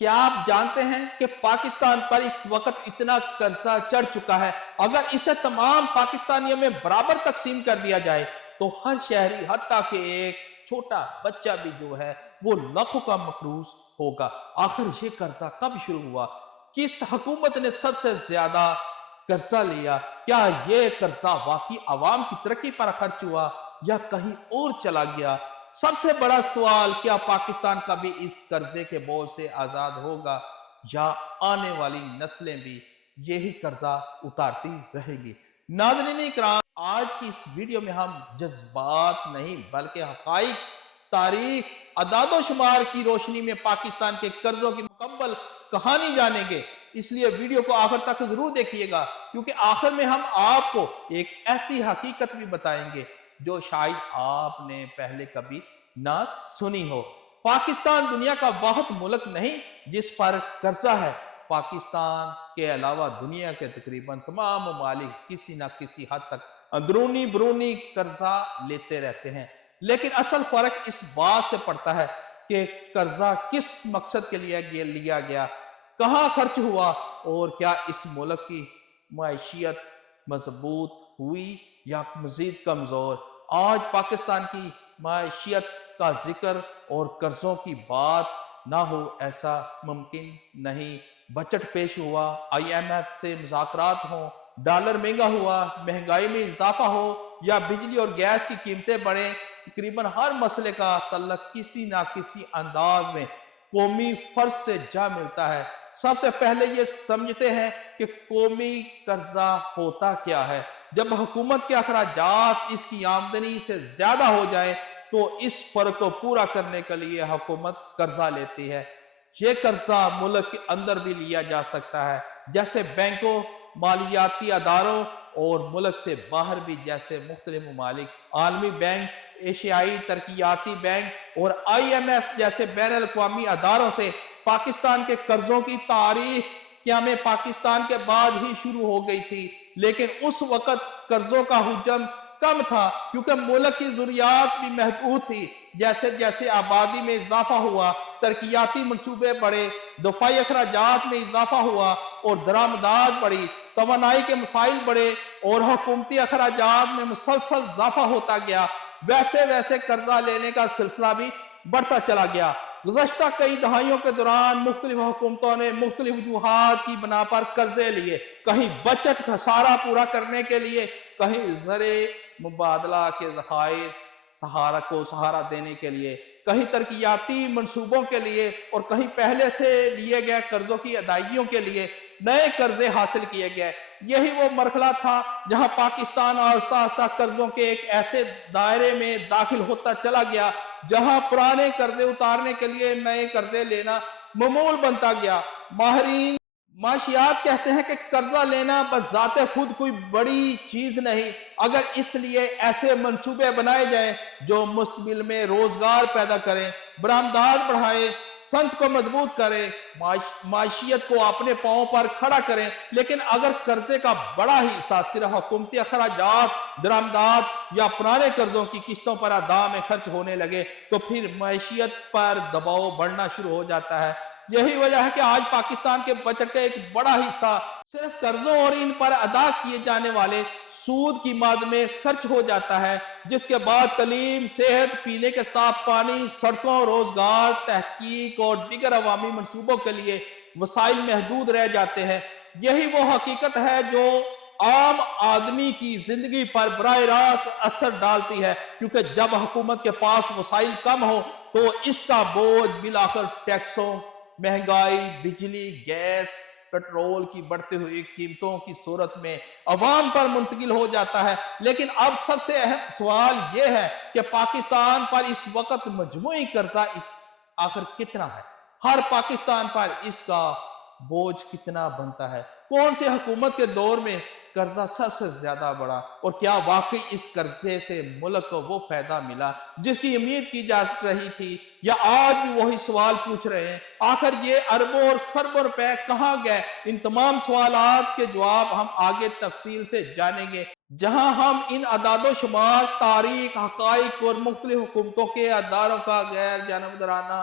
کیا آپ جانتے ہیں کہ پاکستان پر اس وقت اتنا قرضہ چڑھ چکا ہے؟ اگر اسے تمام پاکستانیوں میں برابر تقسیم کر دیا جائے تو ہر شہری حتیٰ کہ ایک چھوٹا بچہ بھی جو ہے وہ لاکھوں کا مقروض ہوگا۔ آخر یہ قرضہ کب شروع ہوا؟ کس حکومت نے سب سے زیادہ قرضہ لیا؟ کیا یہ قرضہ واقعی عوام کی ترقی پر خرچ ہوا یا کہیں اور چلا گیا؟ سب سے بڑا سوال، کیا پاکستان کبھی اس قرضے کے بوجھ سے آزاد ہوگا یا آنے والی نسلیں بھی یہی قرضہ اتارتی رہے گی؟ ناظرین اکرام، آج کی اس ویڈیو میں ہم جذبات نہیں بلکہ حقائق، تاریخ، اعداد و شمار کی روشنی میں پاکستان کے قرضوں کی مکمل کہانی جانیں گے۔ اس لیے ویڈیو کو آخر تک ضرور دیکھیے گا، کیونکہ آخر میں ہم آپ کو ایک ایسی حقیقت بھی بتائیں گے جو شاید آپ نے پہلے کبھی نہ سنی ہو۔ پاکستان دنیا کا واحد ملک نہیں جس پر قرضہ ہے۔ پاکستان کے علاوہ دنیا کے تقریباً تمام ممالک کسی نہ کسی حد تک اندرونی برونی قرضہ لیتے رہتے ہیں، لیکن اصل فرق اس بات سے پڑتا ہے کہ قرضہ کس مقصد کے لیے لیا گیا، کہاں خرچ ہوا، اور کیا اس ملک کی معیشت مضبوط ہوئی یا مزید کمزور۔ آج پاکستان کی معیشت کا ذکر اور قرضوں کی بات نہ ہو، ایسا ممکن نہیں۔ بجٹ پیش ہوا، IMF سے مذاکرات ہوں، ڈالر مہنگا ہوا، مہنگائی میں اضافہ ہو یا بجلی اور گیس کی قیمتیں بڑھیں، تقریباً ہر مسئلے کا تعلق کسی نہ کسی انداز میں قومی فرض سے جا ملتا ہے۔ سب سے پہلے یہ سمجھتے ہیں کہ قومی قرضہ ہوتا کیا ہے۔ جب حکومت کے اخراجات اس کی آمدنی سے زیادہ ہو جائے تو اس فرق کو پورا کرنے کے لیے حکومت قرضہ لیتی ہے۔ یہ قرضہ ملک کے اندر بھی لیا جا سکتا ہے، جیسے بینکوں، مالیاتی اداروں، اور ملک سے باہر بھی، جیسے مختلف ممالک، عالمی بینک، ایشیائی ترقیاتی بینک اور IMF جیسے بین الاقوامی اداروں سے۔ پاکستان کے قرضوں کی تاریخ قیام پاکستان کے بعد ہی شروع ہو گئی تھی، لیکن اس وقت قرضوں کا حجم کم تھا کیونکہ ملک کی ضروریات بھی محدود تھی۔ جیسے جیسے آبادی میں اضافہ ہوا، ترقیاتی منصوبے بڑھے، دفاعی اخراجات میں اضافہ ہوا اور درآمدات بڑھی، توانائی کے مسائل بڑھے اور حکومتی اخراجات میں مسلسل اضافہ ہوتا گیا، ویسے ویسے قرضہ لینے کا سلسلہ بھی بڑھتا چلا گیا۔ گزشتہ کئی دہائیوں کے دوران مختلف حکومتوں نے مختلف وجوہات کی بنا پر قرضے لیے، کہیں بچت خسارہ پورا کرنے کے لیے، کہیں زر مبادلہ کے ذخائر کو سہارا دینے کے لیے، کہیں ترقیاتی منصوبوں کے لیے، اور کہیں پہلے سے لیے گئے قرضوں کی ادائیگیوں کے لیے نئے قرضے حاصل کیے گئے۔ یہی وہ مرحلہ تھا جہاں پاکستان آہستہ آہستہ قرضوں کے ایک ایسے دائرے میں داخل ہوتا چلا گیا جہاں پرانے قرضے اتارنے کے لیے نئے قرضے لینا معمول بنتا گیا۔ ماہرین معاشیات کہتے ہیں کہ قرضہ لینا بذات خود کوئی بڑی چیز نہیں، اگر اس لیے ایسے منصوبے بنائے جائیں جو مستقبل میں روزگار پیدا کریں، برآمدات بڑھائیں، صنعت کو مضبوط کریں، معیشت کو اپنے پاؤں پر کھڑا کریں۔ لیکن اگر قرضے کا بڑا حصہ صرف حکومتی اخراجات، درآمدات یا پرانے قرضوں کی قسطوں پر ادا میں خرچ ہونے لگے تو پھر معیشت پر دباؤ بڑھنا شروع ہو جاتا ہے۔ یہی وجہ ہے کہ آج پاکستان کے بجٹ کا ایک بڑا حصہ صرف قرضوں اور ان پر ادا کیے جانے والے سود کی ماد میں خرچ ہو جاتا ہے، جس کے بعد تعلیم، صحت، پینے کے صاف پانی، سڑکوں، روزگار، تحقیق اور دیگر عوامی منصوبوں کے لیے وسائل محدود رہ جاتے ہیں۔ یہی وہ حقیقت ہے جو عام آدمی کی زندگی پر براہ راست اثر ڈالتی ہے، کیونکہ جب حکومت کے پاس وسائل کم ہو تو اس کا بوجھ بالآخر ٹیکسوں، مہنگائی، بجلی، گیس، پیٹرول کی بڑھتی ہوئی قیمتوں کی صورت میں عوام پر منتقل ہو جاتا ہے۔ لیکن اب سب سے اہم سوال یہ ہے کہ پاکستان پر اس وقت مجموعی قرضہ آخر کتنا ہے؟ ہر پاکستان پر اس کا بوجھ کتنا بنتا ہے؟ کون سی حکومت کے دور میں قرضہ سب سے زیادہ بڑھا، اور کیا واقعی اس قرضے سے ملک کو وہ فائدہ ملا جس کی امید کی جا رہی تھی، یا آج بھی وہی سوال پوچھ رہے ہیں؟ آخر یہ اربوں اور خربوں روپے کہاں گئے؟ ان تمام سوالات کے جواب ہم آگے تفصیل سے جانیں گے، جہاں ہم ان اعداد و شمار، تاریخ، حقائق اور مختلف حکومتوں کے اداروں کا غیر جانبدارانہ